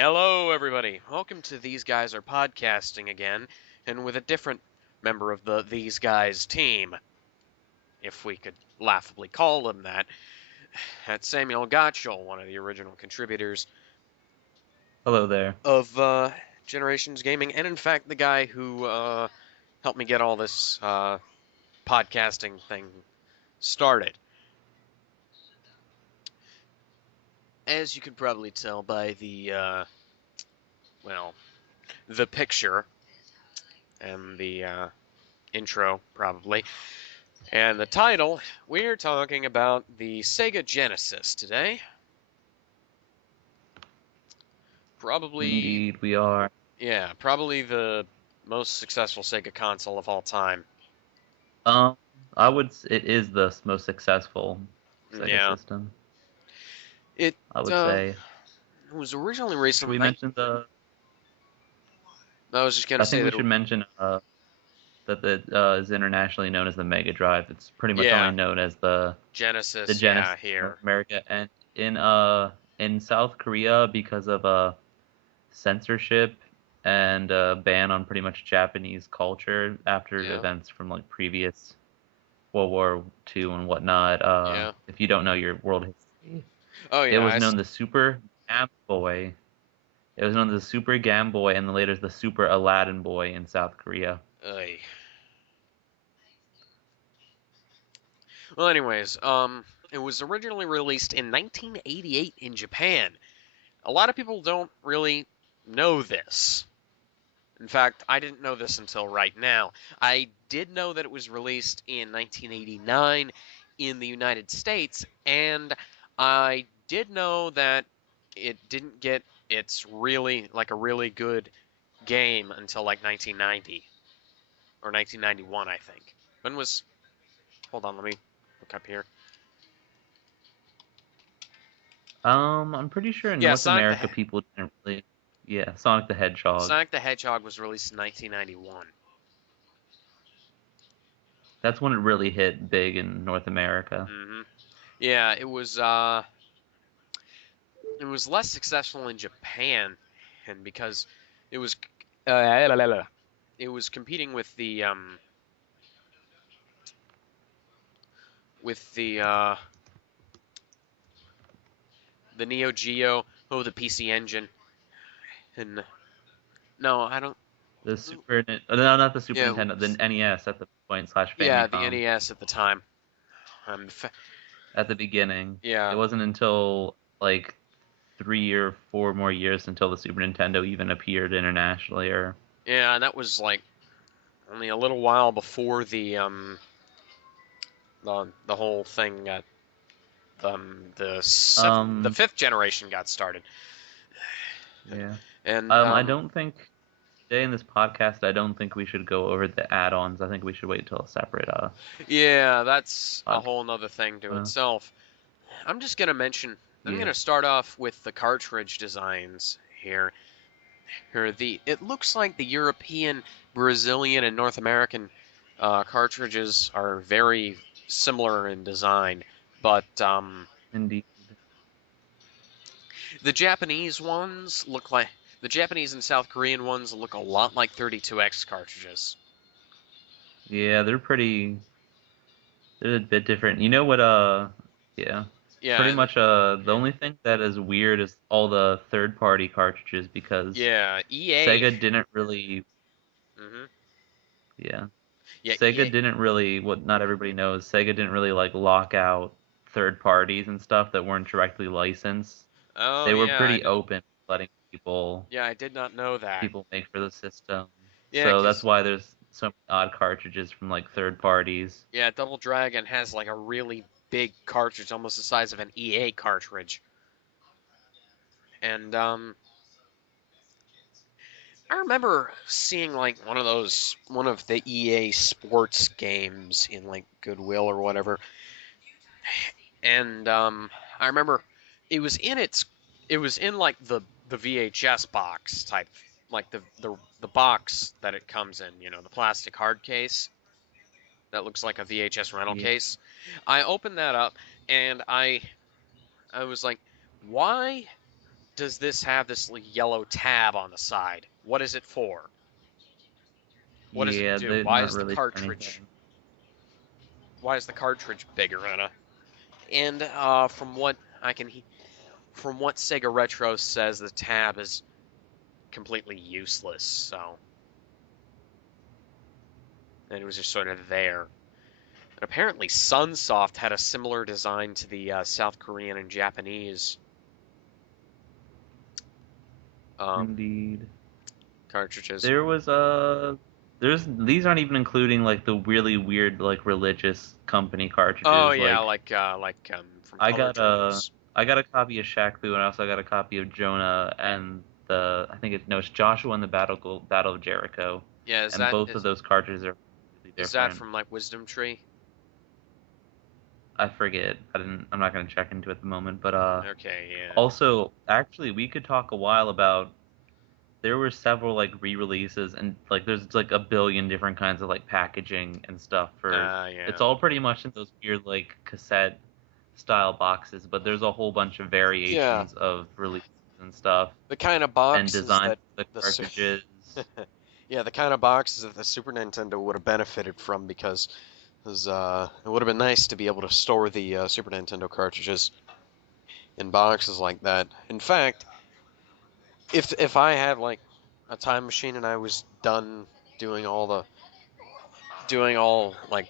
Hello, everybody. Welcome to These Guys Are Podcasting again, and with a different member of the These Guys team, if we could laughably call them that. That's Samuel Gottschall, one of the original contributors Hello there. of Generations Gaming, and in fact, the guy who helped me get all this podcasting thing started. As you can probably tell by the picture and the intro, probably. And the title, we're talking about the Sega Genesis today. Probably, Indeed, we are. probably the most successful Sega console of all time. Um, it is the most successful Sega Yeah, system. it I would uh, say. was originally released Should on we mention the? I was just gonna I say think we that. should mention that it is internationally known as the Mega Drive. It's pretty much only Yeah, known as the Genesis. Genesis Yeah, in North here. America, and in South Korea, because of censorship and ban on pretty much Japanese culture after Yeah, events from like previous World War II and whatnot. yeah. If you don't know your world history, Oh it yeah, was known the Super Game Boy. It was known as the Super Game Boy, and then later as the Super Aladdin Boy in South Korea. Ay. Well, anyways, it was originally released in 1988 in Japan. A lot of people don't really know this. In fact, I didn't know this until right now. I did know that it was released in 1989 in the United States, and I did know that it didn't get its really, like a really good game until like 1990 or 1991, I think. When was, hold on, let me look up here. I'm pretty sure in Yeah, North America people didn't really. Yeah, Sonic the Hedgehog. Sonic the Hedgehog was released in 1991. That's when it really hit big in North America. Yeah, it was less successful in Japan, and because it was uh, it was competing with the Neo Geo, the PC Engine, and no, I don't. No, not the Super Yeah, it Nintendo, the was, NES at the point slash yeah, the Famicom NES at the time. at the beginning. It Yeah, wasn't until like 3 or 4 more years until the Super Nintendo even appeared internationally. Or yeah, and that was like only a little while before the whole thing got the um, fifth generation got started, yeah. and I don't think today in this podcast, I don't think we should go over the add-ons. I think we should wait till a separate yeah, that's a podcast. whole nother thing to Uh, itself. I'm just gonna mention. I'm yeah, gonna start off with the cartridge designs here. It looks like the European, Brazilian, and North American cartridges are very similar in design, but indeed. the Japanese ones look like the Japanese and South Korean ones look a lot like 32X cartridges. Yeah, they're a bit different. You know what? Yeah. Pretty Yeah, much. The only thing that is weird is all the third-party cartridges because yeah, EA. Sega didn't really. Hmm. Yeah. Yeah, Sega EA. didn't really, what not everybody knows, Sega didn't really like lock out third parties and stuff that weren't directly licensed. Oh They were yeah, pretty open letting I did not know that. people make for the system. Yeah, So that's 'cause why there's so many odd cartridges from like third parties. yeah, Double Dragon has like a really big cartridge, almost the size of an EA cartridge. And I remember seeing like one of the EA sports games in like Goodwill or whatever. And I remember it was in its it was in like the VHS box type, like the box that it comes in, the plastic hard case that looks like a VHS rental Yeah. case. I opened that up and I was like, why does this have this yellow tab on the side? What is it for? What does it Yeah, do? they're not really for anything. Why is the cartridge bigger, Anna? And from what Sega Retro says, the tab is completely useless. So, and it was just sort of there. And apparently, Sunsoft had a similar design to the South Korean and Japanese um, Indeed. cartridges. There was there's these aren't even including like the really weird like religious company Oh cartridges. yeah, Like from I Color got a Dreams. I got a copy of Shaq Fu and I also got a copy of Jonah and the I think it's Joshua and the Battle of Jericho, Yeah, and both of those cartridges are really is that different. from like Wisdom Tree? I forget. I'm not gonna check into it at the moment, but Okay, yeah. also actually we could talk a while about there were several like re-releases and like there's like a billion different kinds of like packaging and stuff for Yeah. it's all pretty much in those weird like cassette style boxes, but there's a whole bunch of Yeah, variations of releases and stuff the kind of and boxes designs that of the the cartridges. yeah, the kind of boxes that the Super Nintendo would have benefited from because it would have been nice to be able to store the Super Nintendo cartridges in boxes like that. In fact, if I had like a time machine and I was done doing all like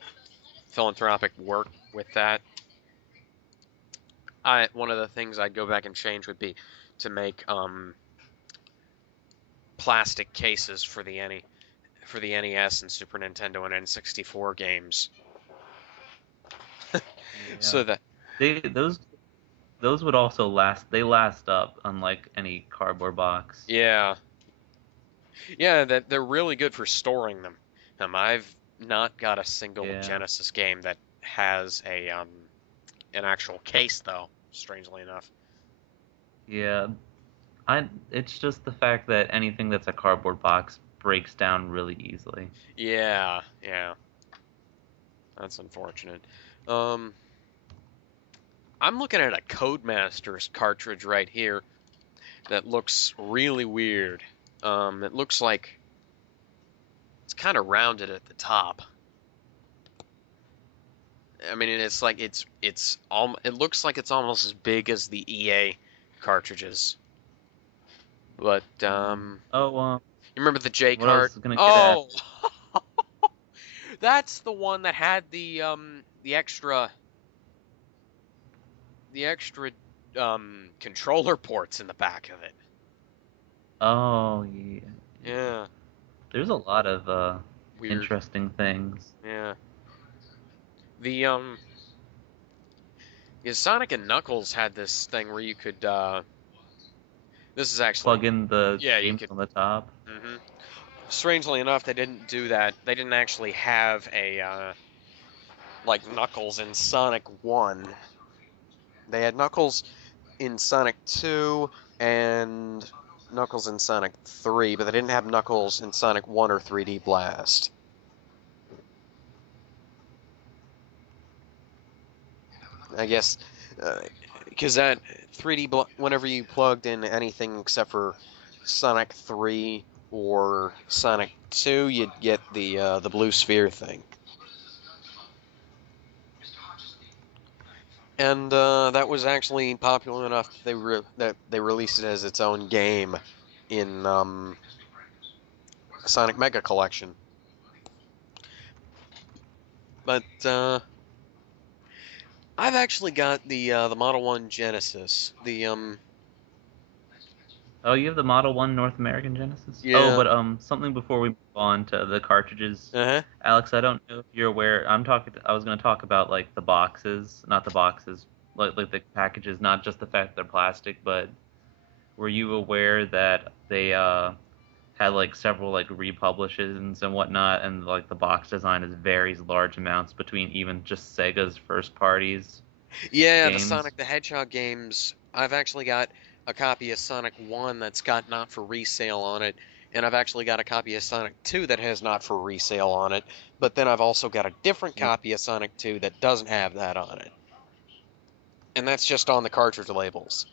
philanthropic work with that, I one of the things I'd go back and change would be to make plastic cases for the NES and Super Nintendo and N64 games. Yeah. So that They those would also last they last up unlike any cardboard box. yeah, yeah, that they're really good for storing them. I've not got a single Yeah. Genesis game that has a an actual case though, strangely enough. Yeah. I it's just the fact that anything that's a cardboard box breaks down really easily. Yeah, yeah, that's unfortunate. Um, I'm looking at a Codemasters cartridge right here that looks really weird. It looks like it's kind of rounded at the top. I mean, it's like it looks like it's almost as big as the EA cartridges. But Oh, you remember the J what I was cart? gonna get at. Oh, that's the one that had the extra controller ports in the back of it. Oh, yeah. Yeah, There's a lot of weird. interesting things. Yeah. The yeah, Sonic and Knuckles had this thing where you could this is actually Plug in the yeah, you games could on the top. strangely enough they didn't do that. They didn't actually have a like Knuckles in Sonic 1. They had Knuckles in Sonic 2 and Knuckles in Sonic 3, but they didn't have Knuckles in Sonic 1 or 3D Blast. I guess because that 3D whenever you plugged in anything except for Sonic 3 or Sonic 2, you'd get the blue sphere thing. And that was actually popular enough that they released it as its own game in Sonic Mega Collection. But I've actually got the Model 1 Genesis. Oh, you have the Model 1 North American Genesis? Oh, Yeah. but something before we move on to the cartridges. Uh-huh. Alex, I don't know if you're aware. I was going to talk about like the boxes, not the boxes, like the packages, not just the fact they're plastic, but were you aware that they had like several like republishes and whatnot, and like the box design is varies large amounts between even just Sega's first parties Yeah, the games. Sonic the Hedgehog games. I've actually got a copy of Sonic 1 that's got not for resale on it, and I've actually got a copy of Sonic 2 that has not for resale on it, but then I've also got a different copy of Sonic 2 that doesn't have that on it. And that's just on the cartridge labels.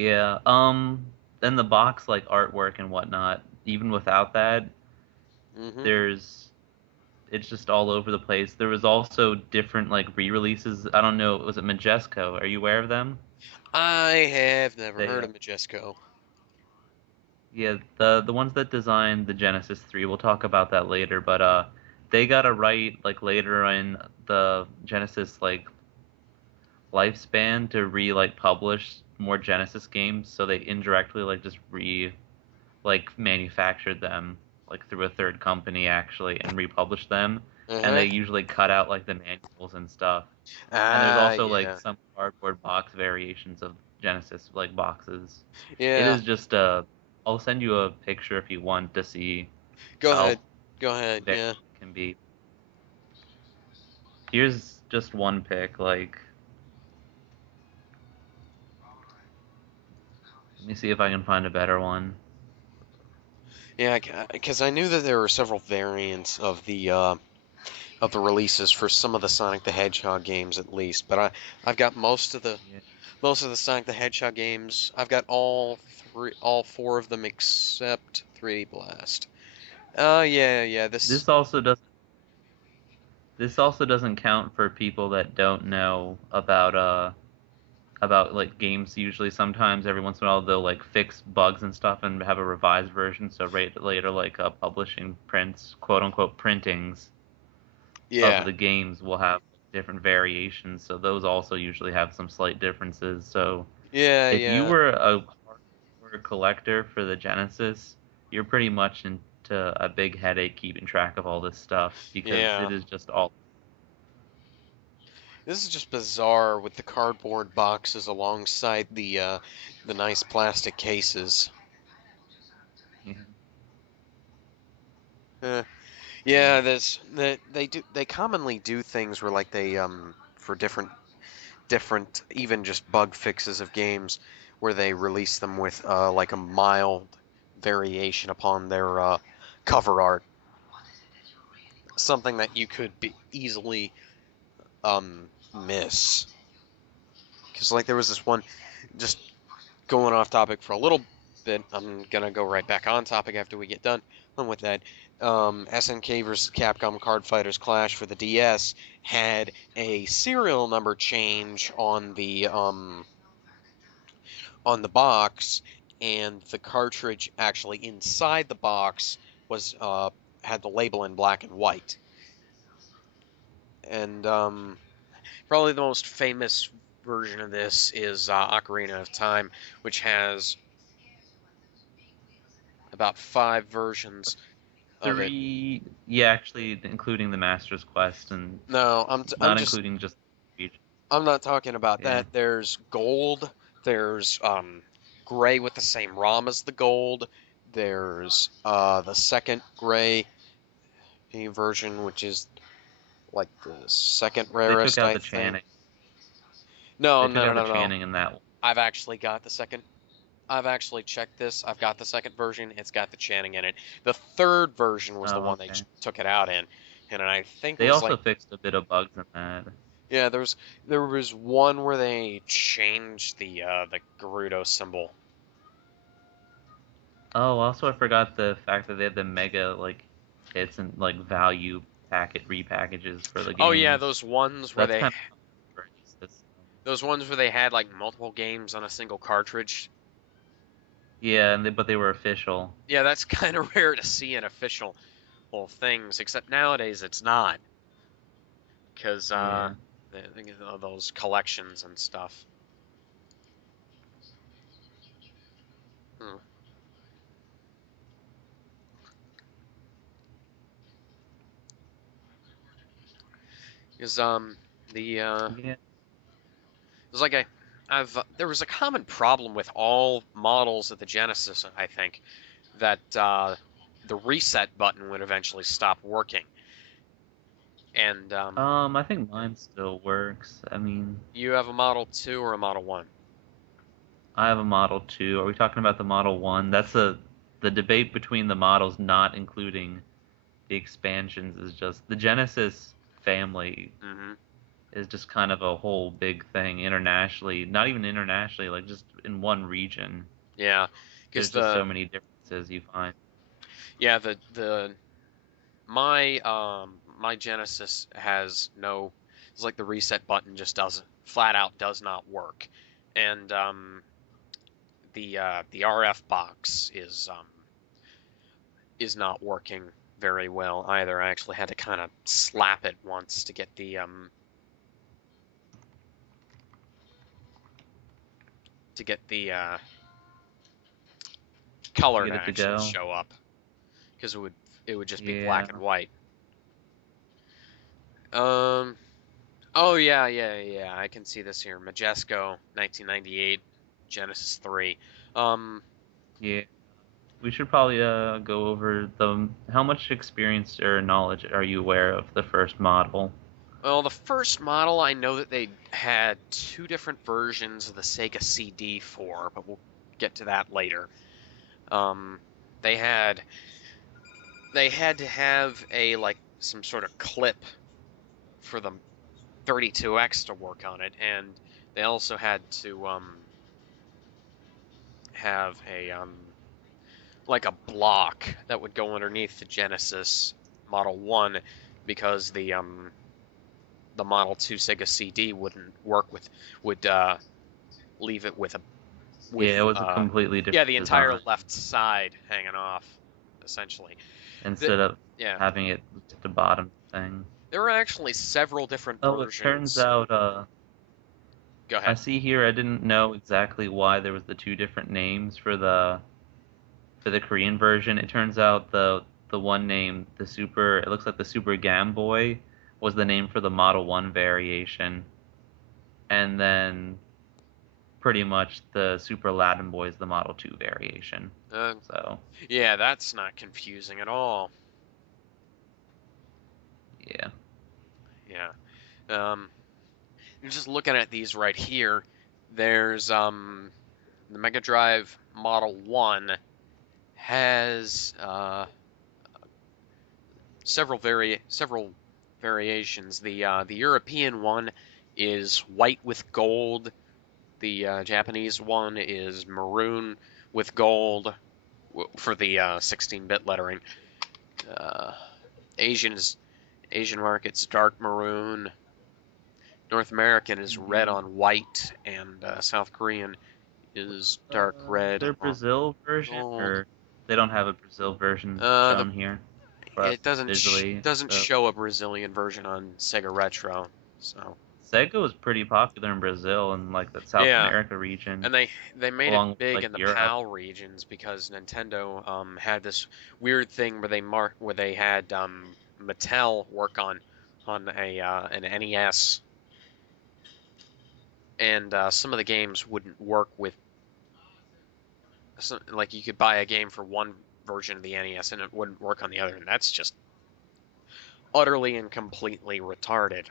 Yeah. Then the box like artwork and whatnot. Even without that, Hmm. there's it's just all over the place. There was also different like re-releases. I don't know. Was it Majesco? Are you aware of them? I have never They heard of Majesco. Yeah, the ones that designed the Genesis 3, we'll talk about that later, but they got a right like later in the Genesis like lifespan to re like publish more Genesis games, so they indirectly like just re like manufactured them like through a third company actually and republished them, and Uh-huh. they usually cut out like the manuals and stuff. And there's Ah, also like yeah. some cardboard box variations of Genesis like boxes. It Yeah. is just I'll send you a picture if you want to see Go how ahead. Go ahead. varied Yeah. it can be. Here's just one pic. Like, let me see if I can find a better one. Yeah, because I knew that there were several variants of the releases for some of the Sonic the Hedgehog games at least, but I've got Yeah. most of the Sonic the Hedgehog games. I've got all four of them except 3D Blast. Yeah, yeah. This also doesn't. This also doesn't count for people that don't know about like games. Usually, sometimes every once in a while they'll like fix bugs and stuff and have a revised version. So right later, like publishing prints, quote unquote printings of Yeah, the games will have different variations. So those also usually have some slight differences. So yeah, if you yeah, were a hardcore collector for the Genesis, you're pretty much into a big headache keeping track of all this stuff because yeah. it is just all. This is just bizarre with the cardboard boxes alongside the nice plastic cases. Yeah. Uh, Yeah. yeah, they commonly do things where like they for different even just bug fixes of games where they release them with like a mild variation upon their cover art, something that you could be easily miss. Because like there was this one, just going off topic for a little bit. I'm gonna go right back on topic after we get done with that. SNK versus Capcom Card Fighters Clash for the DS had a serial number change on the box, and the cartridge actually inside the box was had the label in black and white. And probably the most famous version of this is Ocarina of Time, which has about five versions of it. Three, yeah, actually, including the Master's Quest and No, I'm not just including just region. I'm not talking about Yeah, that. There's gold. There's gray with the same ROM as the gold. There's the second gray version, which is like the second they took rarest, out I the think. chanting. No, They took no, no, out the no, no. chanting in that one. I've actually got the second. I've actually checked this. I've got the second version. It's got the chanting in it. The third version was the Oh, one they okay. took it out in, and I think it They was also like, fixed a bit of bugs in that. yeah, there was one where they changed the Gerudo symbol. Oh, also I forgot the fact that they had the mega like hits and like value packet repackages for the Oh yeah, games. That's kind of for any system. those ones where they had like multiple games on a single cartridge. Yeah, but they were official. Yeah, that's kind of rare to see in official things, except nowadays it's not, because Yeah. those collections and stuff. Hmm. Because the Yeah. there's like a I've there was a common problem with all models of the Genesis, I think, that the reset button would eventually stop working. And I think mine still works. I mean, you have a Model 2 or a Model 1? I have a Model 2. Are we talking about the Model 1? That's the debate between the models not including the expansions is just the Genesis family Mm-hmm. is just kind of a whole big thing internationally. Not even internationally, like just in one region. Yeah, because There's just so many differences you find. the my Genesis has no. It's like the reset button just doesn't flat out does not work, and the RF box is not working very well either. I actually had to kind of slap it once to get the To color get to it to actually go. show up because it would just be Yeah. black and white. Um. Oh yeah. I can see this here. Majesco, 1998, Genesis 3. Um. Yeah. We should probably go over the how much experience or knowledge are you aware of the first model? Well, the first model I know that they had two different versions of the Sega CD for, but we'll get to that later. Um. They had they had to have a like some sort of clip for the 32X to work on it, and they also had to have a like a block that would go underneath the Genesis Model 1 because the Model 2 Sega CD wouldn't work with would leave it with a Yeah, it with was a completely yeah, different the entire design left side hanging off essentially. The, instead of yeah, having it at the bottom thing. there were actually several different Oh, it turns versions. out Go I ahead. see here I didn't know exactly why there was the two different names for the Korean version. It turns out the one name, the Super, it looks like the Super Game Boy was the name for the Model 1 variation. And then pretty much the Super Latin Boy is the Model 2 variation. Uh, So, yeah, that's not confusing at all. yeah. Yeah. Um, you're just looking at these right here. There's the Mega Drive Model 1 has several variations. The European one is white with gold. The Japanese one is maroon with gold for the 16-bit lettering. Uh, Asians Asian markets dark maroon. North American is red The on white, and South Korean is dark red their on Brazil version, gold. or they don't have a Brazil version The shown here for us it visually. doesn't So show a Brazilian version on Sega Retro. So Sega was pretty popular in Brazil and like the South yeah, America region, and they made it along with big like in the Europe. PAL regions because Nintendo had this weird thing where they had Mattel work on a an NES, and some of the games wouldn't work with like you could buy a game for one version of the NES and it wouldn't work on the other, and that's just utterly and completely retarded.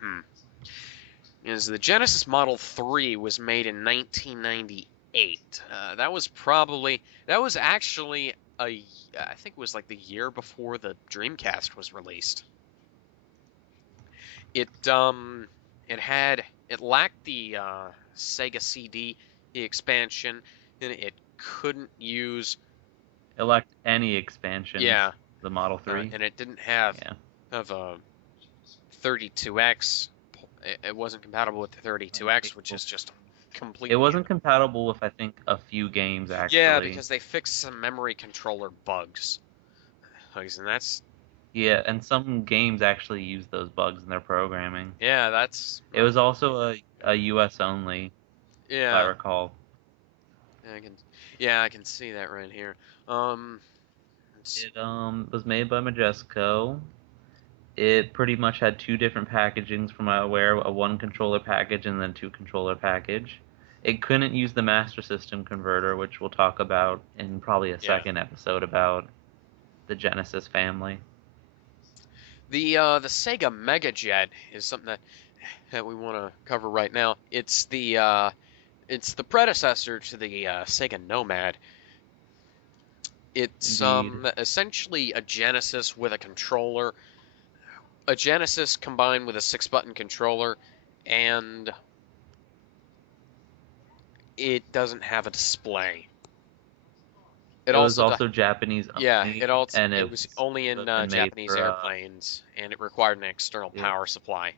Hmm. Is the Genesis Model 3 was made in 1998. That was actually I think it was like the year before the Dreamcast was released. It it lacked the Sega CD expansion, and it couldn't use Elect any expansions, yeah, the Model 3. and it didn't Yeah. have a 32X. It wasn't compatible with the 32X, which Unstable. is just It completely wasn't compatible with I think a few games yeah, actually. because they fixed some memory controller bugs. And that's Yeah, and some games actually use those bugs in their programming. yeah, that's It was also a US only, if I yeah, recall. I can yeah, I can see that right here. Um, it's, It was made by Majesco. It pretty much had two different packagings from what I'm aware, a one controller package and then two controller package. It couldn't use the Master System converter, which we'll talk about in probably a yeah. second episode about the Genesis family. The Sega Mega Jet is something that we want to cover right now. It's the predecessor to the Sega Nomad. It's Indeed. essentially a Genesis with a controller, a Genesis combined with a six-button controller, and it doesn't have a display. It It was also, also Japanese yeah, only, and it it was was only in been made Japanese for airplanes, and it required an external yeah. power supply.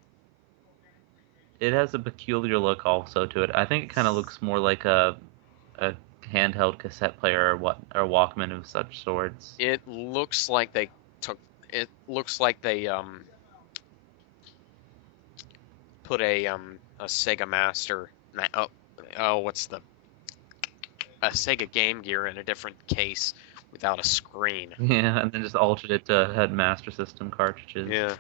It has a peculiar look also to it. I think it kind of looks more like a handheld cassette player or what or Walkman of such sorts. It looks like they took. It looks like they put a Sega Master. Oh, what's the a Sega Game Gear in a different case without a screen. Yeah, and then just altered it to had Master System cartridges. Yeah,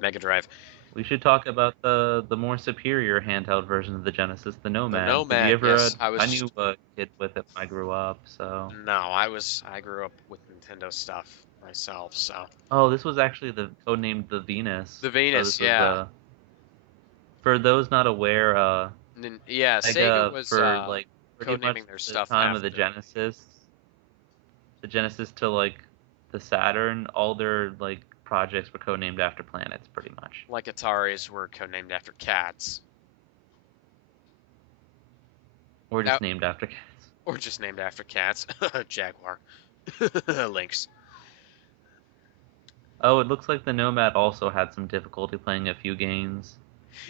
Mega Drive. We should talk about the more superior handheld version of the Genesis, the The Nomad. Did you Nomad. ever? Yes, I I was. knew a kid with it when I grew up, so. No, I was. I grew up with Nintendo stuff myself, so Oh, this was actually the codenamed the Venus. the So Venus. this was Yeah, the. For those not aware, yeah. Sega Sega was for like pretty much codenaming their the stuff time of after. the Genesis to like the Saturn, all their like projects were codenamed after planets, pretty much, Like Ataris were codenamed after cats, or uh, just named after cats. or just named after cats. Jaguar, Lynx. Oh, it looks like the Nomad also had some difficulty playing a few games.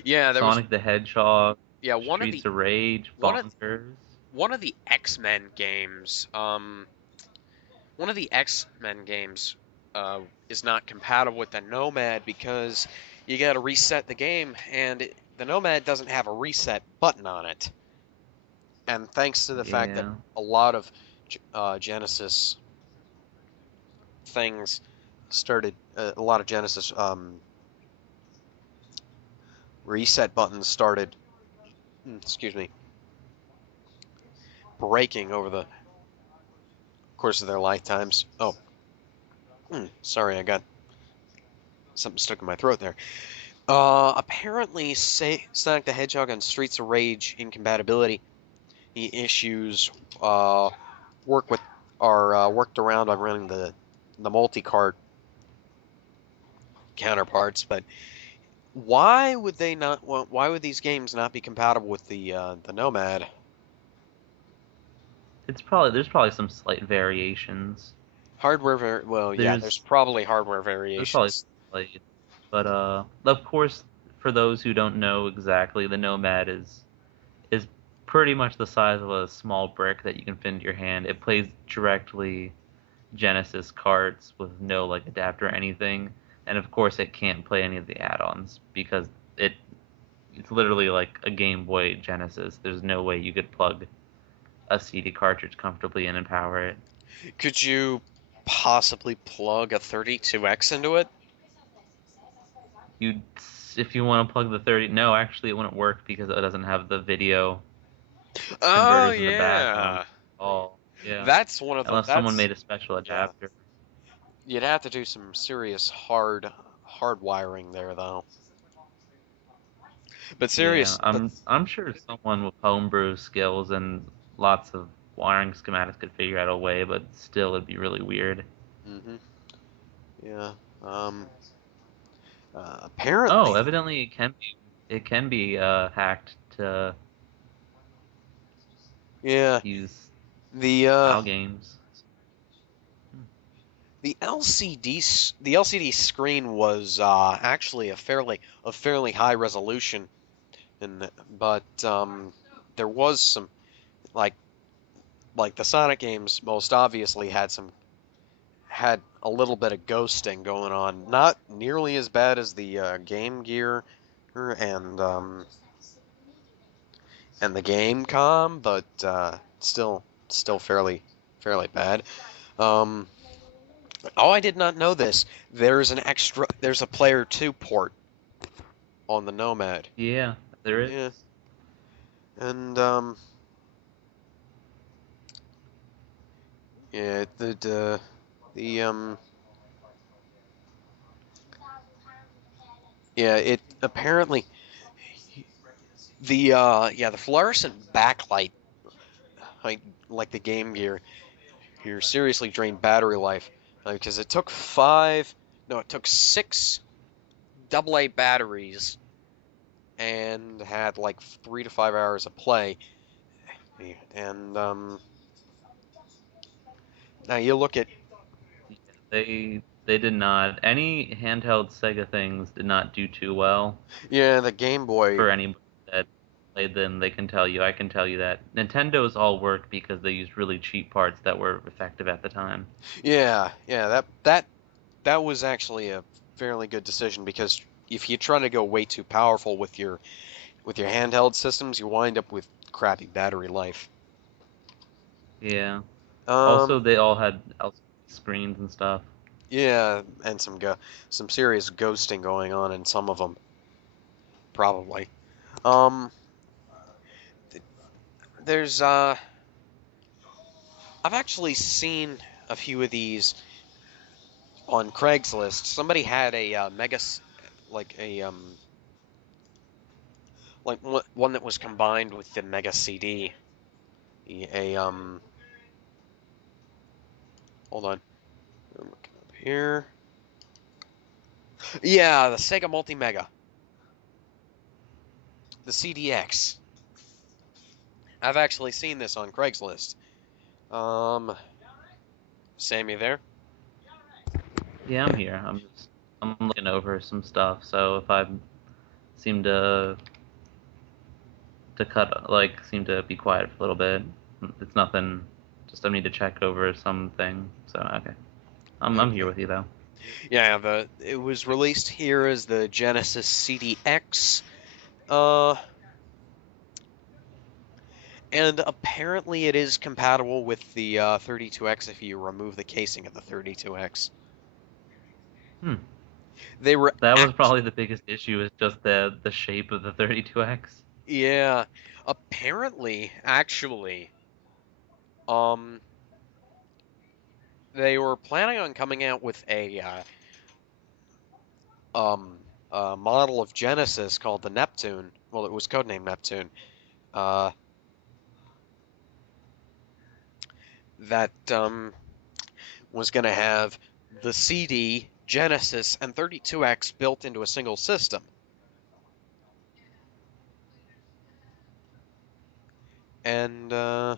Yeah, there was. Sonic the Hedgehog, Yeah, Streets of Rage, one of Bonkers. one of the X-Men games. One of the X-Men games is not compatible with the Nomad because you got to reset the game, and the Nomad doesn't have a reset button on it. And thanks to the fact that Yeah, a lot of Genesis things started, a lot of Genesis reset buttons started, excuse me, breaking over the course of their lifetimes. Oh, sorry, I got something stuck in my throat there. Apparently, Sonic the Hedgehog and Streets of Rage incompatibility issues work with are worked around by running the multi-cart counterparts. But why would they not? Why would these games not be compatible with the Nomad? there's probably some slight variations. Well, yeah, there's There's probably hardware there's probably variations. slight, but of course, for those who don't know exactly, the Nomad is pretty much the size of a small brick that you can fit into your hand. It plays directly Genesis carts with no like adapter or anything, and of course it can't play any of the add-ons because it it's literally like a Game Boy Genesis. There's no way you could plug a CD cartridge comfortably in and power it. Could you possibly plug a 32X into it? You if you want to plug the 30, no, actually it wouldn't work because it doesn't have the video Oh converters in the back on yeah, all. Yeah, that's one of the unless someone that's made a special yeah. adapter. You'd have to do some serious hard wiring there though. But Yeah, serious, but I'm sure someone with homebrew skills and lots of wiring schematics could figure out a way, but still it'd be really weird. hmm yeah. Oh, Apparently, evidently it can be hacked to yeah. use The PAL games. Hmm. the LCD screen was actually a fairly high resolution, and but there was some like the Sonic games most obviously had a little bit of ghosting going on. Not nearly as bad as the Game Gear and the Gamecom, but still fairly bad. Um, oh, I did not know this. There's a Player 2 port on the Nomad. Yeah, there is. Yeah, and yeah, the yeah, it apparently the fluorescent backlight like the Game Gear your seriously drained battery life, because it took five, no, it took six AA batteries and had like 3 to 5 hours of play. And now you look at, They did not. Any handheld Sega things did not do too well. yeah, the Game Boy. For anybody that played them, they can tell you. I can tell you that Nintendo's all worked because they used really cheap parts that were effective at the time. Yeah, yeah, that was actually a fairly good decision because if you try to go way too powerful with your handheld systems, you wind up with crappy battery life. Yeah. Also, Um, they all had screens and stuff. yeah, and some serious ghosting going on in some of them, probably. Um, there's I've actually seen a few of these on Craigslist. Somebody had a like a like one that was combined with the Mega CD. A hold on, I'm looking up here. Yeah, the Sega Multi Mega, the CDX. I've actually seen this on Craigslist. Um, Sammy there? Yeah, I'm here. I'm looking over some stuff. So if I seem to cut seem to be quiet for a little bit, it's nothing. Just I need to check over something. So okay, I'm here Okay. with you though. Yeah, the it was released here as the Genesis CDX. Uh, and apparently it is compatible with the 32X if you remove the casing of the 32X. Hmm. They were That was act probably the biggest issue is just the shape of the 32X. Yeah, apparently, actually, um, they were planning on coming out with um, a model of Genesis called the Neptune. Well, it was codenamed Neptune. Uh, that was going to have the CD, Genesis, and 32X built into a single system. And I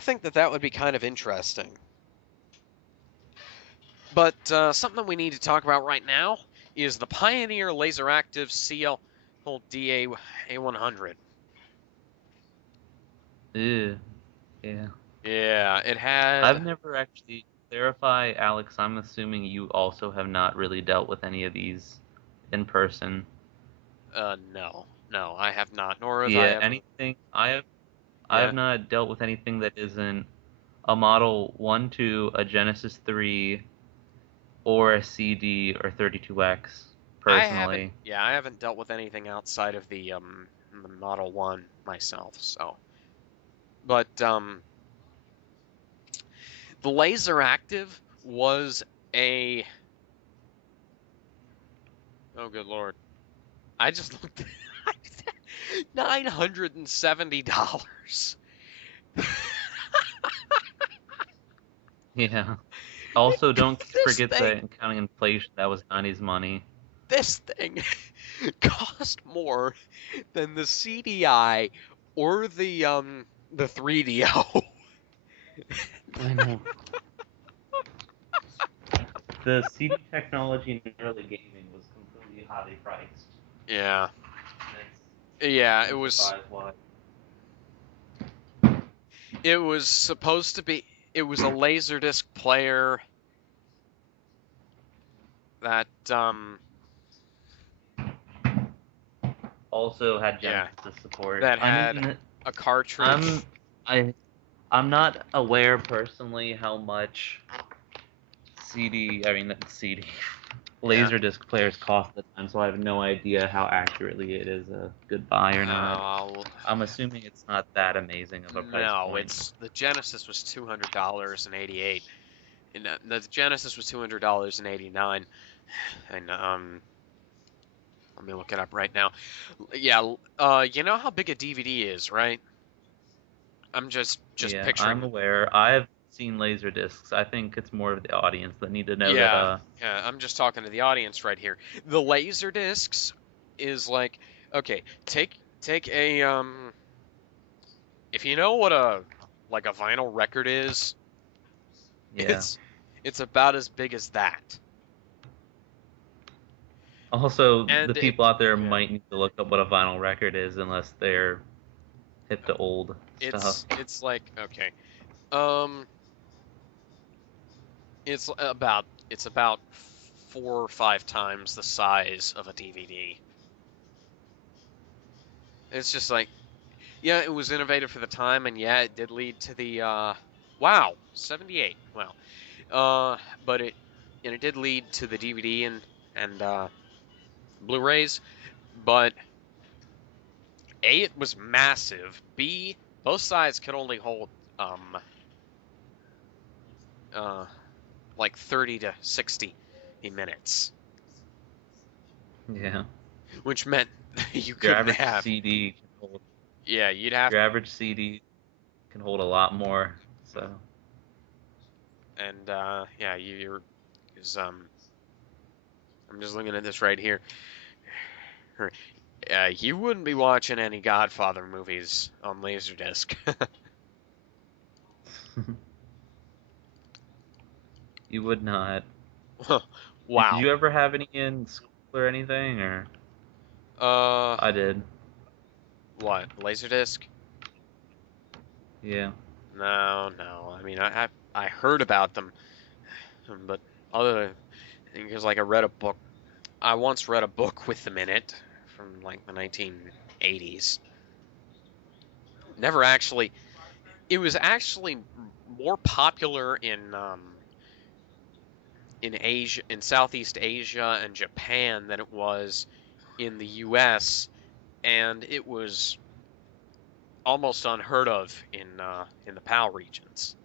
think that that would be kind of interesting. But something we need to talk about right now is the Pioneer Laser Active CL DA A100. Ew. Yeah. Yeah, it had. I've never actually clarify, Alex. I'm assuming you also have not really dealt with any of these in person. No, no, I have not, nor have I Yeah, ever. anything I have Yeah, not dealt with anything that isn't a Model 1 2, a Genesis 3, or a CD or 32X I haven't. personally. Yeah, I haven't dealt with anything outside of the Model One myself. So, but the Laser Active was a. Oh, good lord! I just looked. $970. Yeah. Also, don't This forget thing, that counting inflation, that was 90s money. this thing cost more than the CDI or the 3DO. I know. The CD technology in early gaming was completely highly priced. Yeah, That's yeah, no surprise why. it was supposed to be. It was a Laserdisc player that Also had yeah, Genesis support. that I had mean, a I'm cartridge. I I'm not aware personally how much not CD, Yeah. Laserdisc players cost at the time, so I have no idea how accurately it is a good buy or not. Oh, I'm assuming it's not that amazing of a price no, point. it's the Genesis was $200 and 88, and the Genesis was $200 and 89, and let me look it up right now. Yeah, you know how big a DVD is, right? I'm just Yeah, I'm picturing. aware. I've seen laser discs. I think it's more of the audience that need to know that. Yeah, yeah, I'm just talking to the audience right here. The laser discs is like, okay, take a if you know what a like a vinyl record is, Yeah. it's it's about as big as that. Also, the And it people out there yeah, might need to look up what a vinyl record is unless they're hip to old stuff. it's like okay. Um it's about 4 or 5 times the size of a DVD. It's just like yeah, it was innovative for the time, and yeah, it did lead to the wow, 78. Wow. But it did lead to the DVD and Blu-rays, but A, it was massive. B, both sides could only hold um uh like 30 to 60 minutes, Yeah. which meant you Your couldn't average have CD can hold yeah, you'd have your average CD can hold a lot more. So and yeah, you're is I'm just looking at this right here. You wouldn't be watching any Godfather movies on Laserdisc. you would not. Did Wow. you ever have any in school or anything? Or Uh, I did. what? Laserdisc? Yeah. No, no. I mean, I heard about them, but other because like I read a book. I once read a book with them in it from like the 1980s. Never actually. It was actually more popular in Asia, in Southeast Asia and Japan than it was in the U.S. and it was almost unheard of in the PAL regions.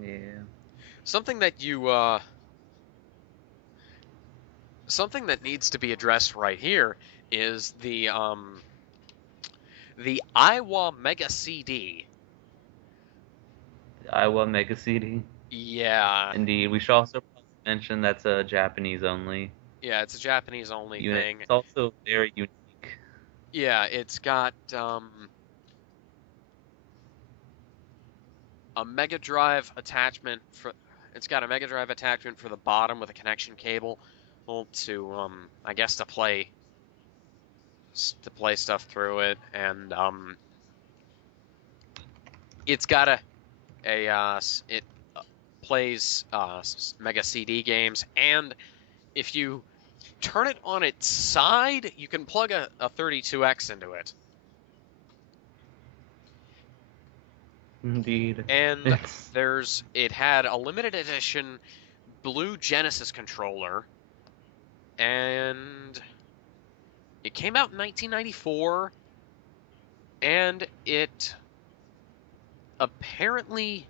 Yeah. Something that something that needs to be addressed right here is the Iowa Mega CD. The Iowa Mega CD. Yeah, Indeed. We should also mention that's a Japanese only yeah, it's a Japanese only unit. thing. It's also very unique. Yeah, it's got a Mega Drive attachment for it's got a Mega Drive attachment for the bottom with a connection cable to I guess to play stuff through it and it's got it plays Mega CD games and if you turn it on its side, you can plug a 32X into it. Indeed. And It's it had a limited edition blue Genesis controller, and it came out in 1994, and it apparently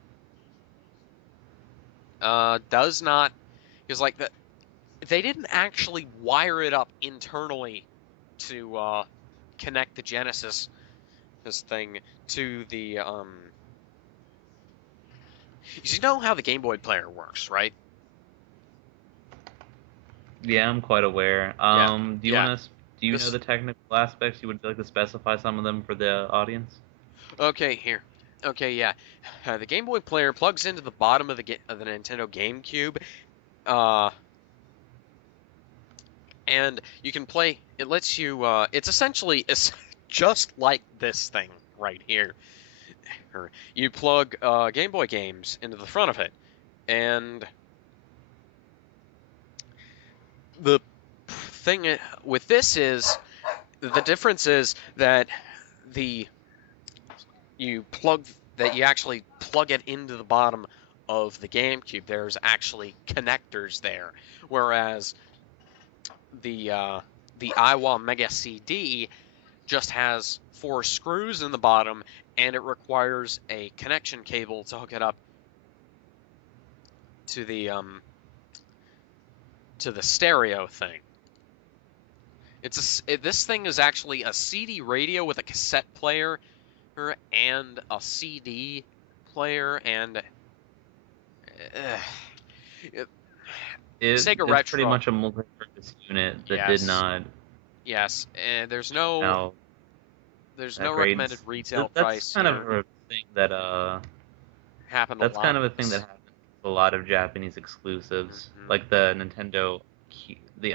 does not, because like they didn't actually wire it up internally to connect the Genesis this thing to the you know how the Game Boy player works, right? yeah, I'm quite aware. Yeah, Do you yeah. want to? Do you know This the technical aspects? You would like to specify some of them for the audience? okay here. Okay, yeah. The Game Boy player plugs into the bottom of the Nintendo GameCube, uh, and you can play. It lets you. It's just like this thing right here. You plug Game Boy games into the front of it, and the thing with this is the difference is that the you plug that you actually plug it into the bottom of the GameCube. There's actually connectors there, whereas the uh, the Iowa Mega CD just has 4 screws in the bottom, and it requires a connection cable to hook it up to the stereo thing. This thing is actually a CD radio with a cassette player and a CD player and it- Sega It's pretty Retro. much a multi-purpose unit that did Yes, not yes, and now there's no that great. recommended retail That's price kind of here. a thing that Happened a that's kind lot of a with thing that this. happens with a lot of Japanese exclusives, Hmm. like the Nintendo Q, the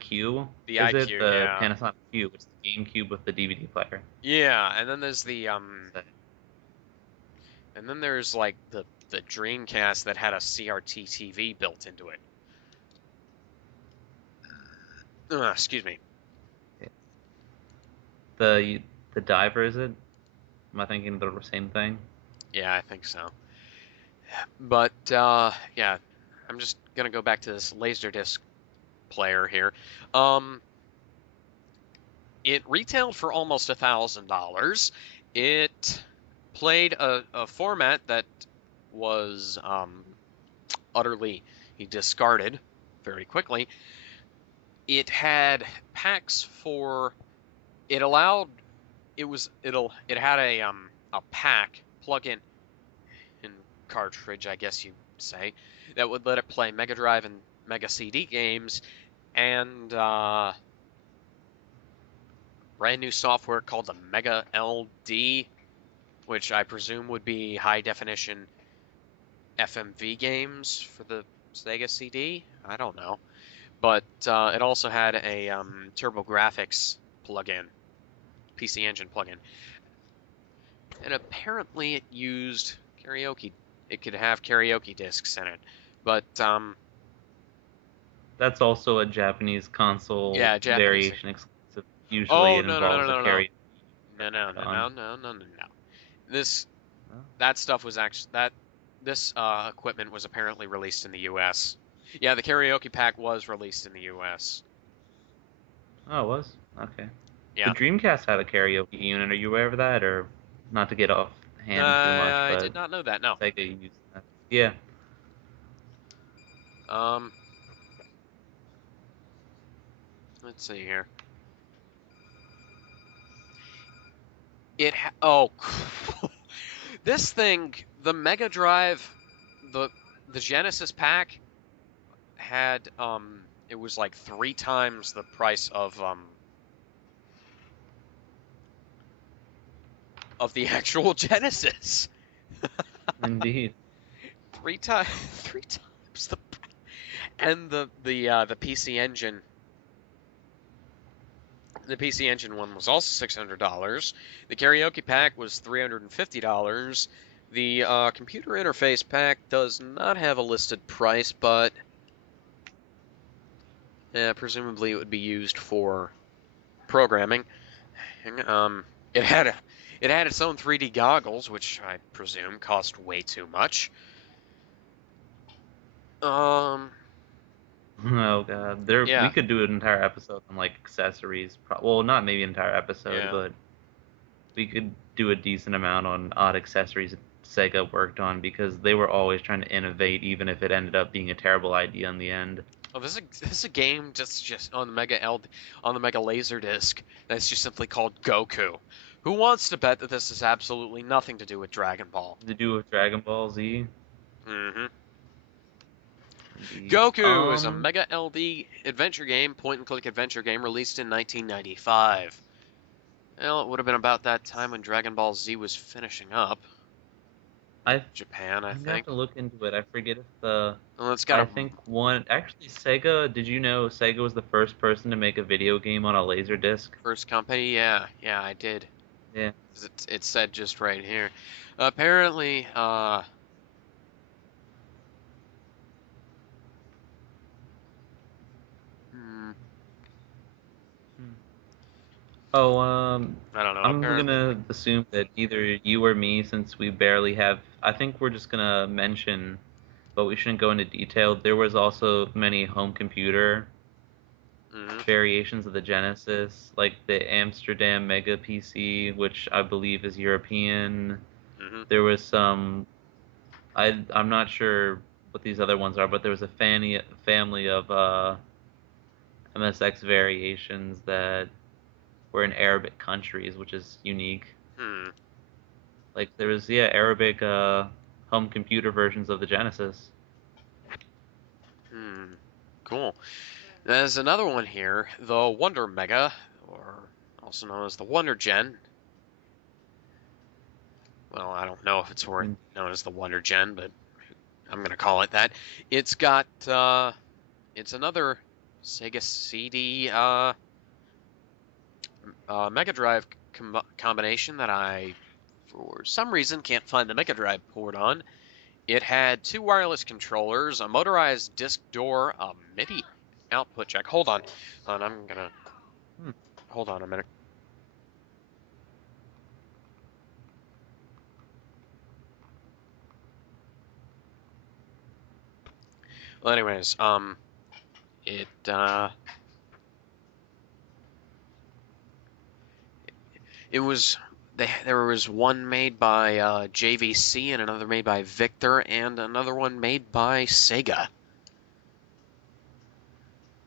Q, The is it IQ, the yeah, Panasonic Q, which is the GameCube with the DVD player? yeah, and then there's the So, and then there's like the Dreamcast that had a CRT TV built into it. Excuse me. the the Diver, is it? Am I thinking of the same thing? Yeah, I think so. But yeah, I'm just gonna go back to this Laserdisc player here. Um, it retailed for almost $1,000. It played a format that was utterly discarded very quickly. It had packs for. It allowed. It had a pack plug-in cartridge, I guess you say, that would let it play Mega Drive and Mega CD games, and brand new software called the Mega LD, which I presume would be high definition FMV games for the Sega CD. I don't know, but it also had a TurboGrafx plugin, PC Engine plugin, and apparently it used karaoke. It could have karaoke discs in it, but That's also a Japanese console yeah, Japanese. variation exclusive. Usually, Oh it no no no involves a no no carry no no no add-on. no no no no no. This Oh, that stuff was actually that this equipment was apparently released in the U.S. Yeah, the karaoke pack was released in the U.S. oh, it was okay. The Yeah, Dreamcast had a karaoke unit. Are you aware of that, or not to get off hand too much? I But did not know that. No. Sega used that. Yeah, Um, let's see here. Oh, this thing, the Mega Drive, the the Genesis pack had it was like 3 times the price of the actual Genesis. indeed. Three times, three times the, and the PC Engine, the PC Engine one was also $600. The karaoke pack was $350. The computer interface pack does not have a listed price, but presumably it would be used for programming. Um, it had a, it had its own 3D goggles, which I presume cost way too much. Um, Oh god, there we yeah, could do an entire episode on like accessories. Well, not maybe an entire episode, yeah. but we could do a decent amount on odd accessories that Sega worked on because they were always trying to innovate, even if it ended up being a terrible idea in the end. Oh, this is a game just on the on the Mega Laserdisc that's just simply called Goku. Who wants to bet that this has absolutely nothing to do with Dragon Ball? To do with Dragon Ball Z, Hmm. indeed. Goku is a Mega LD adventure game, point and click adventure game released in 1995. Well, it would have been about that time when Dragon Ball Z was finishing up. I Japan, I I'm gonna have think. to look into it. I forget if the Well, it's got I a think one actually Sega. Did you know Sega was the first person to make a video game on a laser disc? first company. Yeah, yeah, I did. Yeah. It said just right here. Apparently, hmm, Hmm. Oh, I don't know. I'm Apparently, gonna assume that either you or me, since we barely have. I think we're just gonna mention, but we shouldn't go into detail. There was also many home computer hmm variations of the Genesis, like the Amsterdam Mega PC, which I believe is European. hmm There was some. I'm not sure what these other ones are, but there was a family of MSX variations that were in Arabic countries, which is unique. hmm. Like there was Arabic home computer versions of the Genesis. Hmm. Cool. There's another one here, the Wonder Mega, or also known as the Wonder Gen. Well, I don't know if it's Mm. known as the Wonder Gen, but I'm gonna call it that. It's got it's another Sega CD Mega Drive combination that I, for some reason, can't find the Mega Drive port on. It had two wireless controllers, a motorized disc door, a MIDI output jack. I'm gonna Hmm. hold on a minute. Well, anyways, it it was there was one made by JVC and another made by Victor and another one made by Sega.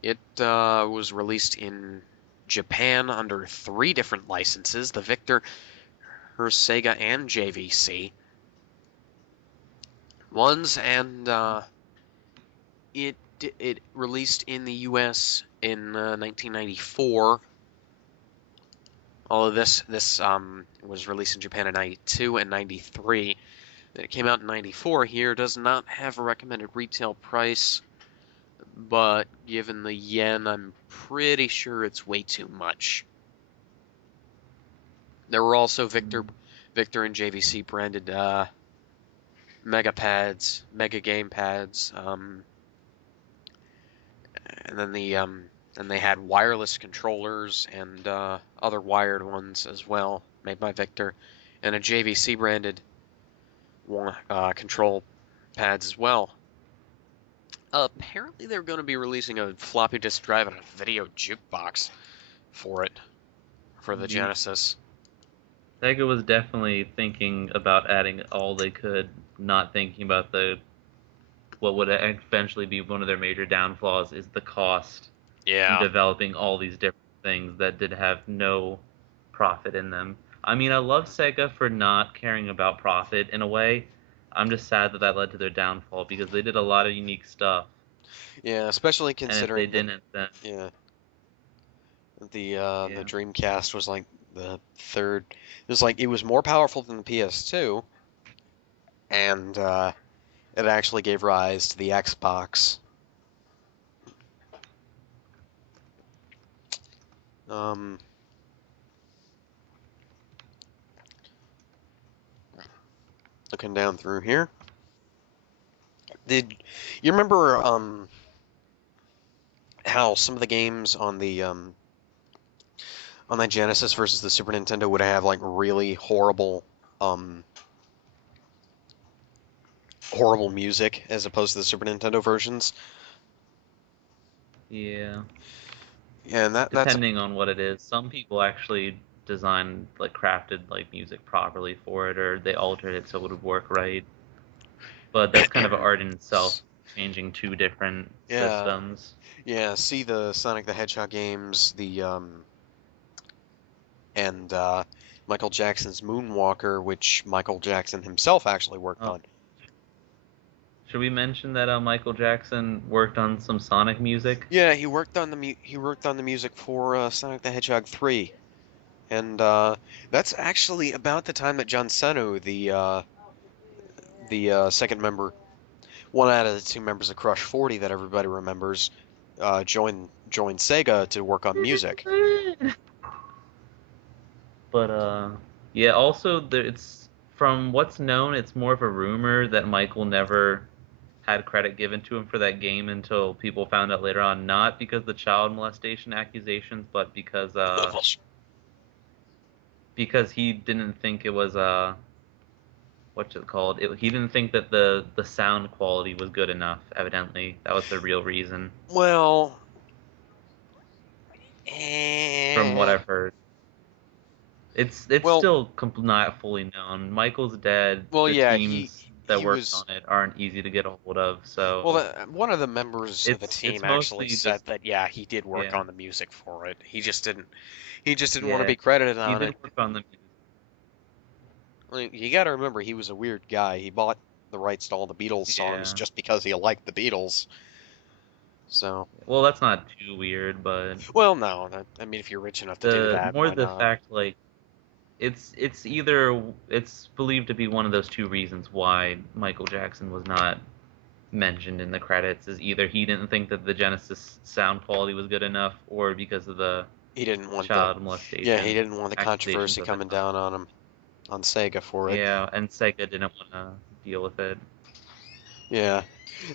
It was released in Japan under three different licenses: the Victor, her Sega, and JVC ones, and it released in the U.S. in 1994. Although this was released in Japan in 92 and 93. It came out in 94 here. Does not have a recommended retail price, but given the yen, I'm pretty sure it's way too much. There were also Victor and JVC branded Mega pads, Mega game pads, and then they had wireless controllers and other wired ones as well, made by Victor, and a JVC branded control pads as well. Apparently, they're going to be releasing a floppy disk drive and a video jukebox for it, for the Yeet. Genesis. Sega was definitely thinking about adding all they could, not thinking about the what would eventually be one of their major downfalls is the cost in Yeah, developing all these different things that did have no profit in them. I mean, I love Sega for not caring about profit in a way. I'm just sad that that led to their downfall because they did a lot of unique stuff, yeah, especially and if they considering that, didn't, then yeah, the yeah. Dreamcast was like the third. It was like it was more powerful than the PS2, and it actually gave rise to the Xbox. Um, Looking down through here, did you remember how some of the games on the Genesis versus the Super Nintendo would have like really um horrible music as opposed to the Super Nintendo versions? Yeah. Yeah, and that's Depending on what it is. Some people actually designed like crafted like music properly for it, or they altered it so it would work right. But that's kind of an art in itself, changing two different yeah, systems. yeah. See the Sonic the Hedgehog games, the and Michael Jackson's Moonwalker, which Michael Jackson himself actually worked Oh, on. should we mention that Michael Jackson worked on some Sonic music? Yeah, he worked on the music for Sonic the Hedgehog 3, and that's actually about the time that John Seno, the second member, one out of the two members of Crush 40 that everybody remembers, joined Sega to work on music. But yeah. Also, it's from what's known, it's more of a rumor that Michael never had credit given to him for that game until people found out later on, not because of the child molestation accusations, but because he didn't think it was what's it called? He didn't think that the sound quality was good enough. Evidently, that was the real reason, Well, from what eh, I've heard. It's well, still not fully known. Michael's dead. well, The yeah, teams that he worked was. on it aren't easy to get a hold of, Well, so one of the members of the it's team actually mostly said just that yeah, he did work yeah, on the music for it. He just didn't want to yeah. be credited He on did it. work on the music. You got to remember he was a weird guy. He bought the rights to all the Beatles songs Yeah. just because he liked the Beatles. So, Well, that's not too weird, but well, no, I mean, if you're rich enough to do the that, more why the not? fact like it's either it's believed to be one of those two reasons why Michael Jackson was not mentioned in the credits is either he didn't think that the Genesis sound quality was good enough or because of the He didn't want child yeah, he molestation didn't want the accusations controversy at the coming time. down on him on Sega for it. Yeah, and Sega didn't want to deal with it. Yeah.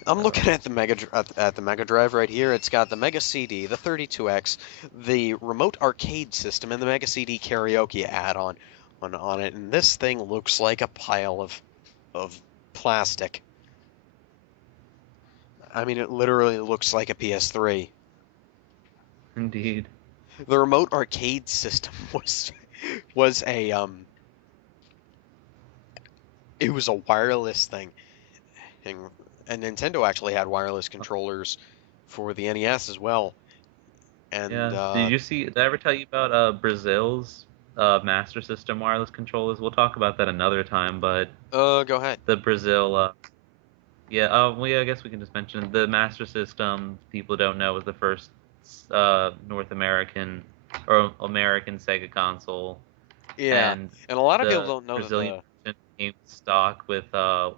I'm So looking at the at the Mega Drive right here. It's got the Mega CD, the 32X, the remote arcade system, and the Mega CD karaoke add-on on it. And this thing looks like a pile of plastic. I mean, it literally looks like a PS3. indeed, The remote arcade system was it was a wireless thing, and, and Nintendo actually had wireless controllers for the NES as well. And yeah. Did I ever tell you about Brazil's Master System wireless controllers? We'll talk about that another time, but go ahead. the Brazil yeah, well, yeah, I guess we can just mention the Master System. People don't know was the first North American or American Sega console, Yeah, and and a lot of people the don't know that Brazilian the version came stock with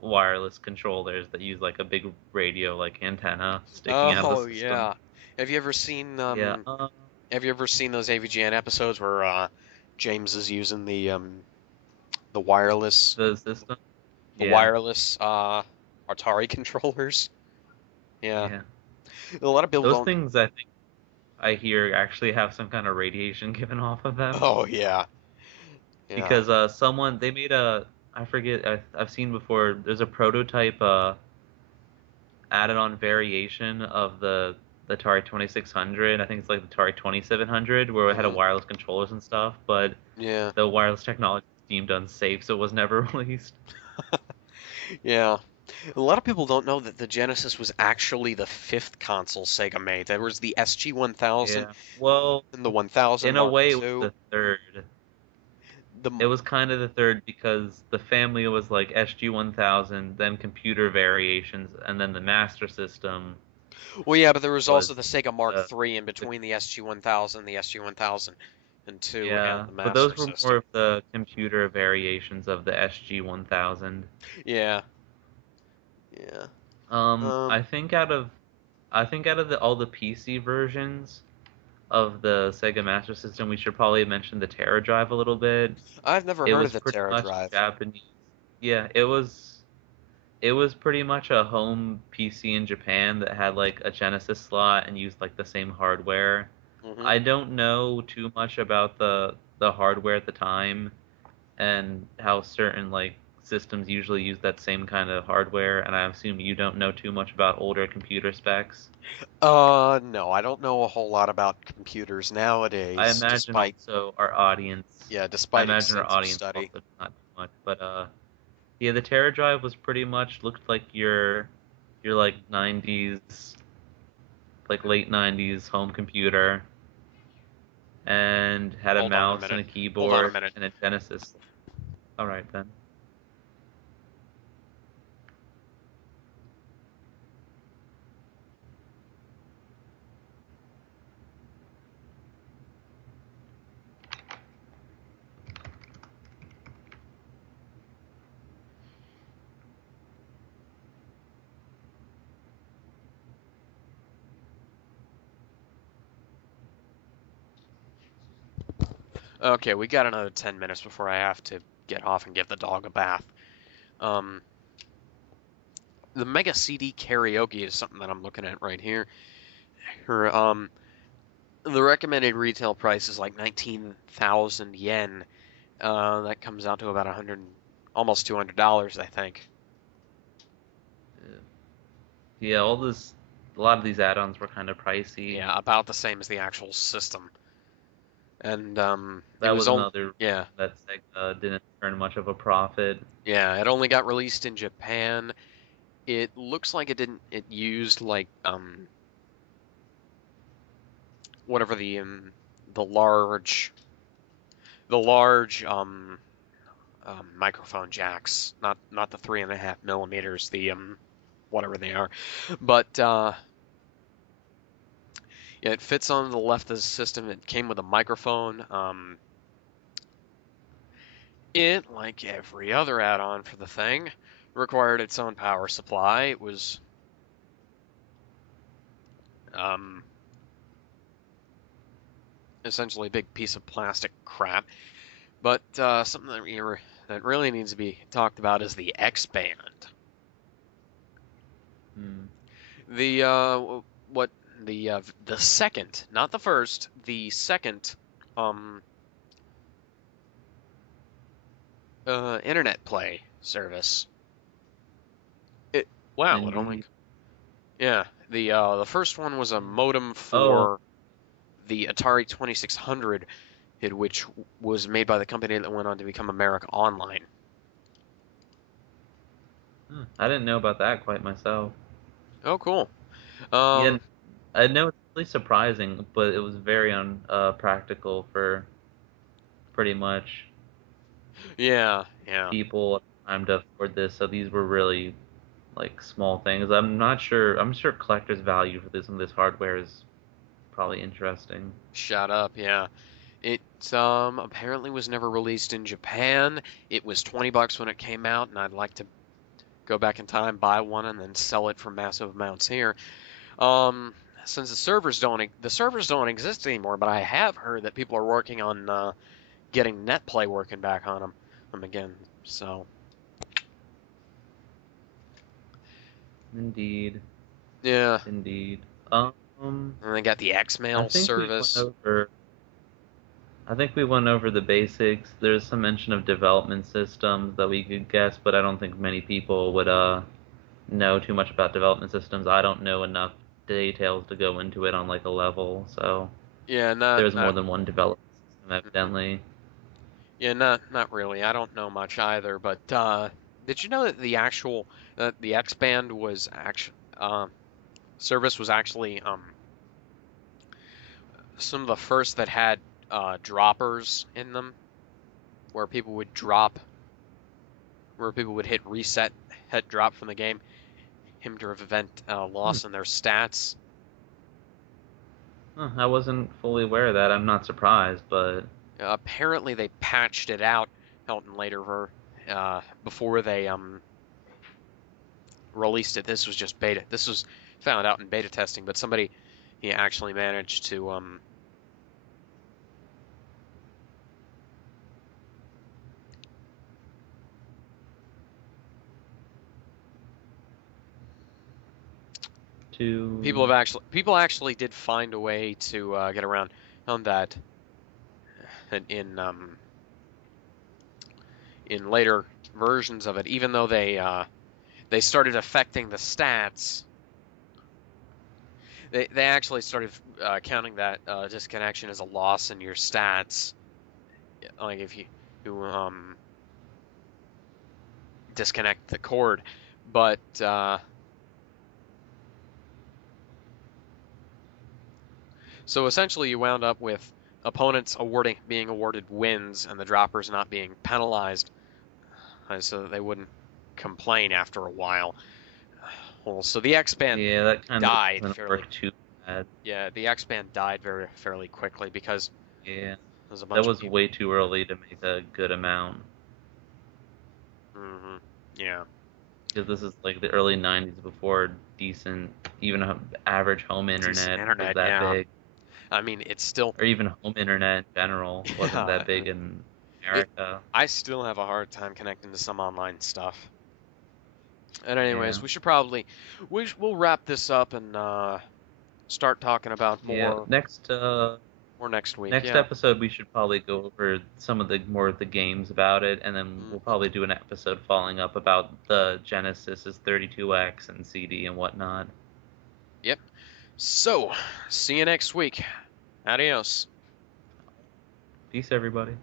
wireless controllers that use like a big radio like antenna sticking out of the oh system. yeah. Have you ever seen Yeah, have you ever seen those AVGN episodes where James is using the wireless the system. the Yeah, wireless Atari controllers? Yeah. yeah. A lot of people Those don't. things I hear actually have some kind of radiation given off of them. Oh yeah. Yeah. Because someone they made a I forget I've seen before there's a prototype added on variation of the Atari 2600. I think it's like the Atari 2700 where it had a Hmm. wireless controllers and stuff, but Yeah. the wireless technology was deemed unsafe, so it was never released. Yeah. A lot of people don't know that the Genesis was actually the fifth console Sega made. There was the SG-1000 Yeah. Well, and the 1000 in a Mark way it was II. the third. The It was kind of the third because the family was like SG 1000, then computer variations, and then the Master System Well, yeah, but there was also was the Sega Mark the, III in the between the SG-1000, the SG-1000 and 2, and yeah, the but Master those were more System. of the computer variations of the SG 1000. Yeah, yeah. Um, Um, I think out of I think out of all the PC versions of the Sega Master System, we should probably mention the Terra Drive a little bit. I've never It heard of was the pretty Terra much Drive. Japanese. Yeah, it was pretty much a home PC in Japan that had like a Genesis slot and used like the same hardware. Hmm. I don't know too much about the hardware at the time and how certain like systems usually use that same kind of hardware, and I assume you don't know too much about older computer specs. No, I don't know a whole lot about computers I nowadays, imagine despite, also our audience, yeah, I despite imagine our extensive audience study. also not too much, but yeah, the Terra Drive was pretty much looked like your like 90s like late 90s home computer and had a Hold on a mouse and minute. a Hold on a keyboard minute. and a Genesis. All right then. Okay, we got another 10 minutes before I have to get off and give the dog a bath. Um, the Mega CD karaoke is something that I'm looking at right here. Her, the recommended retail price is like 19,000 yen. That comes out to about 100, almost $200, I think. Yeah, a lot of these add-ons were kind of pricey. Yeah, about the same as the actual system. And it That was was only, another yeah, reason that Sega didn't turn much of a profit. yeah, it only got released in Japan. It looks like it used like whatever the large the large microphone jacks, not the 3.5 millimeters, the whatever they are, but yeah, it fits on the left of the system. It came with a microphone. It, like every other add-on for the thing, required its own power supply. It was um, essentially a big piece of plastic crap. But something that really needs to be talked about is the X band. Hmm. The what the second, not the first, the second um internet play service. It wow, it only Indeed. yeah, the first one was a modem Oh, for the Atari 2600, which was made by the company that went on to become America Online. I didn't know about that quite myself. Oh, cool. Yeah, Um, I know it's really surprising, but it was very practical for pretty much yeah, yeah. people at the time to afford this. So these were really like small things. I'm not sure. I'm sure collector's value for this hardware is probably interesting. Shut up, yeah. It apparently was never released in Japan. It was $20 when it came out, and I'd like to go back in time, buy one, and then sell it for massive amounts here. Um, since the servers don't exist anymore, but I have heard that people are working on getting NetPlay working back on them again. So Indeed, yeah, indeed. Um, and they got the I Xmail think we went service. over. I think we went over the basics. There's some mention of development systems that we could guess, but I don't think many people would know too much about development systems. I don't know enough details to go into it on like a level, so Yeah, not there's more not than one development system mhm. evidently. Yeah, not really. I don't know much either. But did you know that the X band was actually service was actually some of the first that had droppers in them, where people would drop, where people would hit reset, hit drop from the game, him to prevent Hmm. loss in their stats. Huh, I wasn't fully aware of that. I'm not surprised, but Apparently, they patched it out in later before they released it. This was just beta. This was found out in beta testing, but somebody he actually managed to people actually did find a way to get around on that in in later versions of it, even though they started affecting the stats. They actually started counting that disconnection as a loss in your stats, like if you disconnect the cord. But so essentially, you wound up with opponents being awarded wins and the droppers not being penalized, so that they wouldn't complain after a while. Well, so the X band yeah, that kind of died doesn't fairly. work too bad. Yeah, the X band died very fairly quickly because Yeah, there's a that bunch of was people. way too early to make a good amount Yeah, because this is like the early '90s before decent, even average home decent internet was internet. that Yeah, big, I mean it's still. or even home internet in general wasn't Yeah, that big in it. America. I still have a hard time connecting to some online stuff. And anyways, Yeah. we'll wrap this up and start talking about Yeah, more next week. next Yeah. episode we should probably go over some of the more of the games about it, and then we'll Mhm. probably do an episode following up about the Genesis's 32X and CD and whatnot. Yep. So, see you next week. Adios. Peace, everybody.